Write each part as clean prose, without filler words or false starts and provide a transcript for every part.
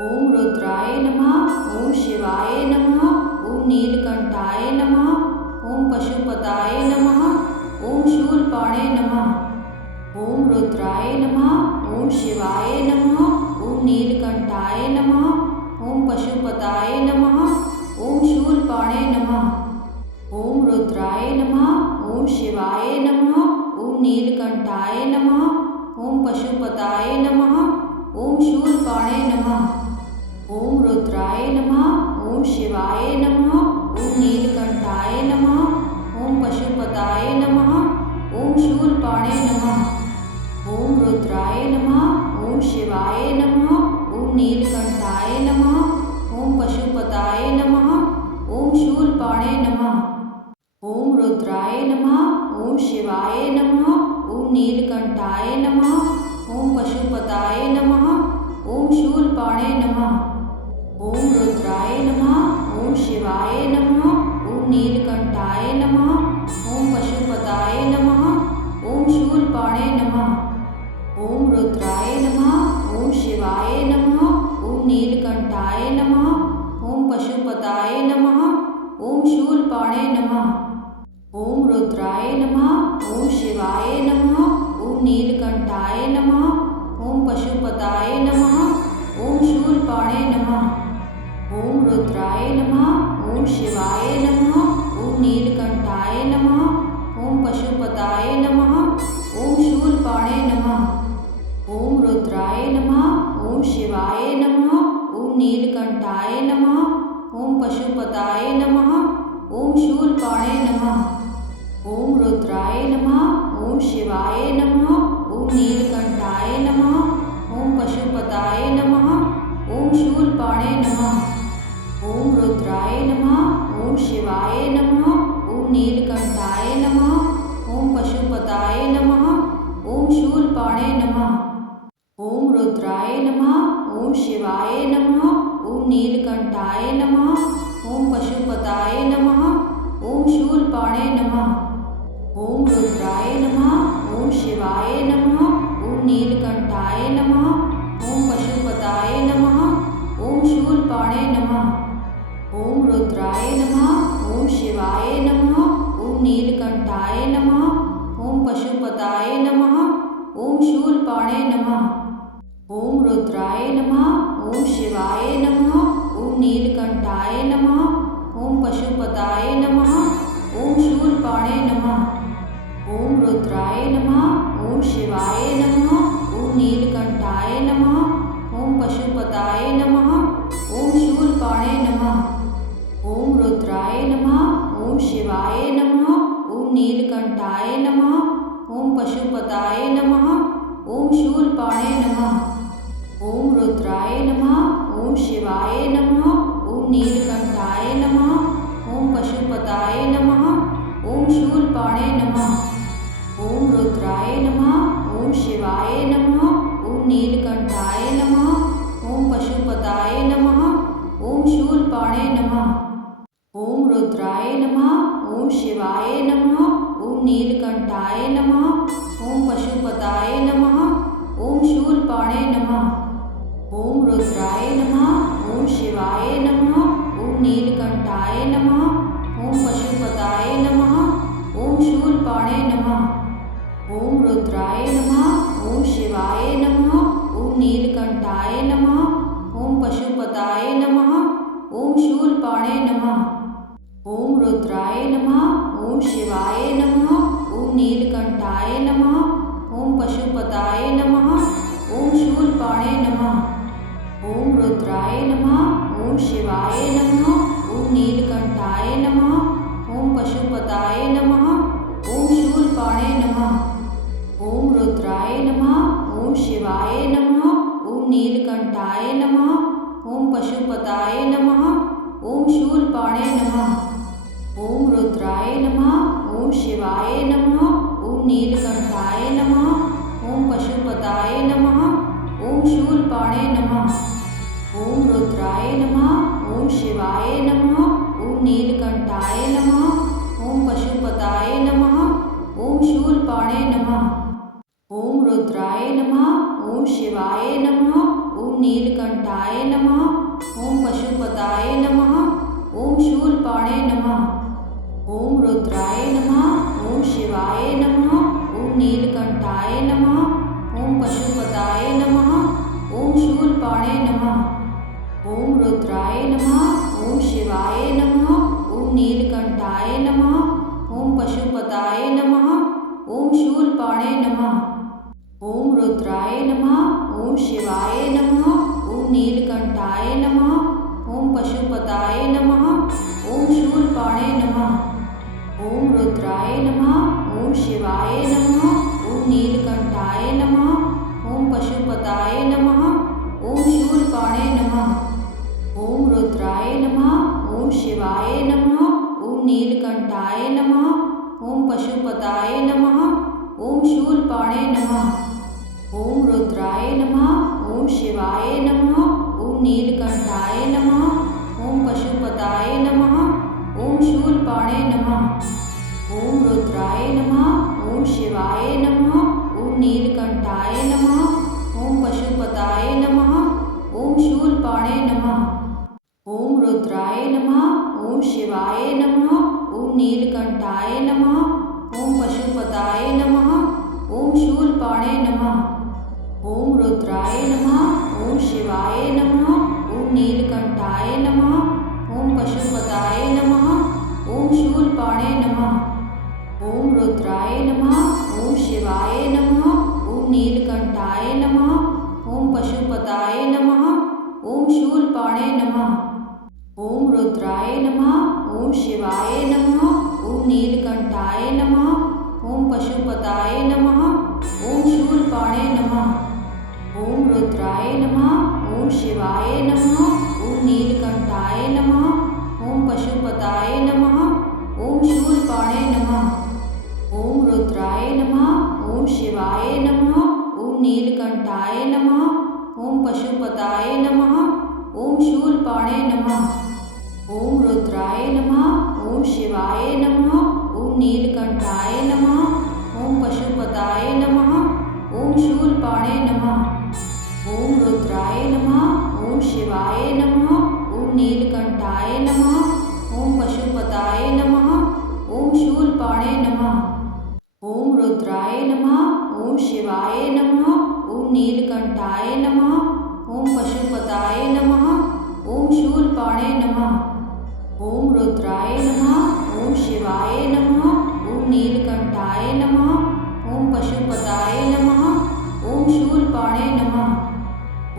ओम रुद्राय नमः। ओम शिवाय नमः। ओम नीलकंठाय नमः। ओम पशुपताय नमः। ओम शूलपाणे नमः। ओम रुद्राय नमः। ओम शिवाय नमः। ओम नीलकंठाय नमः। ओम पशुपताय नमः। ओम शूलपाणे नमः। ओम रुद्राय नमः। ओम शिवाय नमः। ओम नीलकंठाय नमः। ओम पशुपताय नमः। ओम शूलपाणे नमः। ओम रुद्राय नमः। ओम शिवाय नमः। ओम नीलकंठाय नमः। ओम पशुपताय नमः। ओम शूलपाणे नमः। ओम रुद्राय नमः। ओम शिवाय नमः। ओम नीलकंठाय नमः। ओम पशुपताय नमः। ओम शूलपाणे नमः। ओम रुद्राय नमः। ओम शिवाय नमः। ओम नीलकंठाय नमः। ओम पशुपताय नमः। ओम शूलपाणे नमः। ओम रुद्राय नमः। ओम शिवाय नमः। ओम नीलकंठाय नमः। ओम पशुपताय नमः। ओम शूलपाणे नमः। ओम रुद्राय नमः। ओम शिवाय नमः। ओम नीलकंठाय नमः। ओम पशुपताय नमः। ओम शूलपाणे नमः। ओम रुद्राय नमः। ओम शिवाय नमः। ओम नीलकंठाय नमः। ओम पशुपताय नमः। ओम शूलपाणे नमः। ओम रुद्राय नमः। ओम शिवाय नमः। ओम नीलकंठाय नमः। ओम पशुपताय नमः। ओम शूलपाणे नमः। ओम रुद्राय नमः। ओम शिवाय नमः। ओम नीलकंठाय नमः। ओम पशुपताय नमः। ओम शूलपाणे नमः। ओम रुद्राय नमः। ओम शिवाय नमः। ओम नीलकंठाय नमः। ओम पशुपताय नमः। ओम शूलपाणे नमः। ओम रुद्राय नमः। ओम शिवाय नमः। ओम नीलकंठाय नमः। ओम पशुपताय नमः। ओम शूलपाणे नमः। ओम रुद्राय नमः। ओम शिवाय नमः। ओम नीलकंठाय नमः। ओम पशुपताय नमः। ओम शूलपाणे नमः। ओम रुद्राय नमः। ओम शिवाय नमः। ओम नीलकंठाय नमः। ओम पशुपताय नमः। ओम शूलपाणे नमः। ओम रुद्राय नमः। ओम शिवाय नमः। ओम नीलकंठाय नमः। ओम पशुपताय नमः। ओम शूलपाणे नमः। ओम रुद्राय नमः। ओम शिवाय नमः। ओम नीलकंठाय नमः। ओम पशुपताय नमः। ओम शूलपाणे नमः। ओम रुद्राय नमः। ओम शिवाय नमः। ओम नीलकंठाय नमः। ओम पशुपताय नमः। ओम शूलपाणे नमः। ओम रुद्राय नमः। ओम शिवाय नमः। ओम नीलकंठाय नमः। ओम पशुपताय नमः। ओम शूलपाणे नमः। ओम रुद्राय नमः। ओम शिवाय नमः। ओम नीलकंठाय नमः। ओम पशुपताय नमः। ओम शूलपाणे नमः। ओम रुद्राय नमः। ओम शिवाय नमः। ओम नीलकंठाय नमः। ओम पशुपताय नमः। ओम शूलपाणे नमः। ओम रुद्राय नमः। ओम शिवाय नमः। ओम नीलकंठाय नमः। ओम पशुपताय नमः। ओम शूलपाणे नमः। ओम रुद्राय नमः। ओम शिवाय नमः। ओम नीलकंठाय नमः। ओम पशुपताय नमः। ओम शूलपाणे नमः। ओम रुद्राय नमः। ओम शिवाय नमः। ओम नीलकंठाय नमः। ओम पशुपताय नमः। ओम शूलपाणे नमः। ओम रुद्राय नमः। ओम शिवाय नमः। ओम नीलकंठाय नमः। ओम पशुपताय नमः। ओम शूलपाणे नमः। ओम रुद्राय नमः। ओम शिवाय नमः। ओम नीलकंठाय नमः। ओम पशुपताय नमः। ओम शूलपाणे नमः। ओम रुद्राय नमः। ओम शिवाय नमः। ओम नीलकंठाय नमः। ओम पशुपताय नमः। ओम शूलपाणे नमः। ओम रुद्राय नमः। ओम शिवाय नमः। ओम नीलकंठाय नमः। ओम पशुपताय नमः। ओम शूलपाणे नमः। ओम रुद्राय नमः। ओम शिवाय नमः। ओम नीलकंठाय नमः। ओम पशुपताय नमः। ओम शूलपाणे नमः। ओम रुद्राय नमः। ओम शिवाय नमः। ओम नीलकंठाय नमः। ओम पशुपताय नमः। ओम शूलपाणे नमः। ओम रुद्राय नमः। ओम शिवाय नमः। ओम नीलकंठाय नमः। ओम पशुपताय नमः। ओम शूलपाणे नमः। ओम रुद्राय नमः। ओम शिवाय नमः। ओम नीलकंठाय नमः। ओम पशुपताय नमः। ओम शूलपाणे नमः। ओम रुद्राय नमः। ओम शिवाय नमः। ओम नीलकंठाय नमः। ओम पशुपताय नमः। ओम शूलपाणे नमः। ओम रुद्राय नमः। ओम शिवाय नमः। ओम नीलकंठाय नमः। ओम पशुपताय नमः। ओम शूलपाणे नमः। ओम रुद्राय नमः। ओम शिवाय नमः। ओम नीलकंठाय नमः। ओम पशुपताय नमः। ओम शूलपाणे नमः। ओम रुद्राय नमः। ओम शिवाय नमः। ओम नीलकंठाय नमः। ओम पशुपताय नमः। ओम शूलपाणे नमः। ओम रुद्राय नमः। ओम शिवाय नमः। ओम नीलकंठाय नमः। ओम पशुपताय नमः। ओम शूलपाणे नमः। ओम रुद्राय नमः। ओम शिवाय नमः। ओम नीलकंठाय नमः। ओम पशुपताय नमः। ओम शूलपाणे नमः। ओम रुद्राय नमः। ओम शिवाय नमः। ओम नीलकंठाय नमः। ओम पशुपताय नमः। ओम शूलपाणे नमः। ओम रुद्राय नमः। ओम शिवाय नमः। ओम नीलकंठाय नमः। ओम पशुपताय नमः। ओम शूलपाणे नमः। ओम रुद्राय नमः। ओम शिवाय नमः। ओम नीलकंठाय नमः। ओम पशुपताय नमः। ओम शूलपाणे नमः। ओम रुद्राय नमः। ओम शिवाय नमः। ओम नीलकंठाय नमः। ओम पशुपताय नमः। ओम शूलपाणे नमः। ओम रुद्राय नमः। ओम शिवाय नमः। ओम नीलकंठाय नमः। ओम पशुपताय नमः। ओम शूलपाणे नमः। ओम रुद्राय नमः। ओम शिवाय नमः। ओम नीलकंठाय नमः। ओम पशुपताय नमः। ओम शूलपाणे नमः। ओम रुद्राय नमः। ओम शिवाय नमः। ओम नीलकंठाय नमः। ओम पशुपताय नमः। ओम शूलपाणे नमः। ओम रुद्राय नमः। ओम शिवाय नमः। ओम नीलकंठाय नमः। ओम पशुपताय नमः। ओम शूलपाणे नमः। ओम रुद्राय नमः। ओम शिवाय नमः। ओम नीलकंठाय नमः। ओम पशुपताय नमः। ओम शूलपाणे नमः।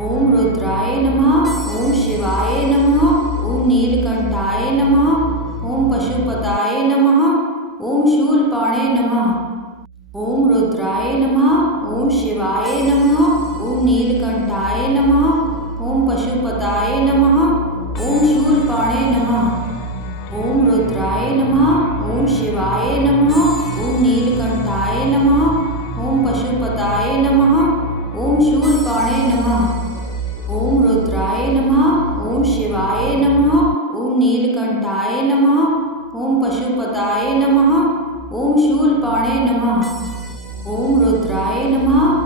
ओम रुद्राय नमः। ओम शिवाय नमः। ओम नीलकंठाय नमः। ओम पशुपताय नमः। ओम शूलपाणे नमः। ओम रुद्राय नमः। ओम शिवाय नमः। ओम नीलकंठाय नमः। ओम पशुपताय नमः। ओम शूलपाणे नमः। ओम रुद्राय नमः। ओम शिवाय नमः। ओम नीलकंठाय नमः। ओम पशुपताय नमः। ओम शूलपाणे नमः। ओम रुद्राय नमः। ओम शिवाय नमः। ओम नीलकंठाय नमः। ओम पशुपताय नमः। ओम शूलपाणे नमः। ओम रुद्राय नमः।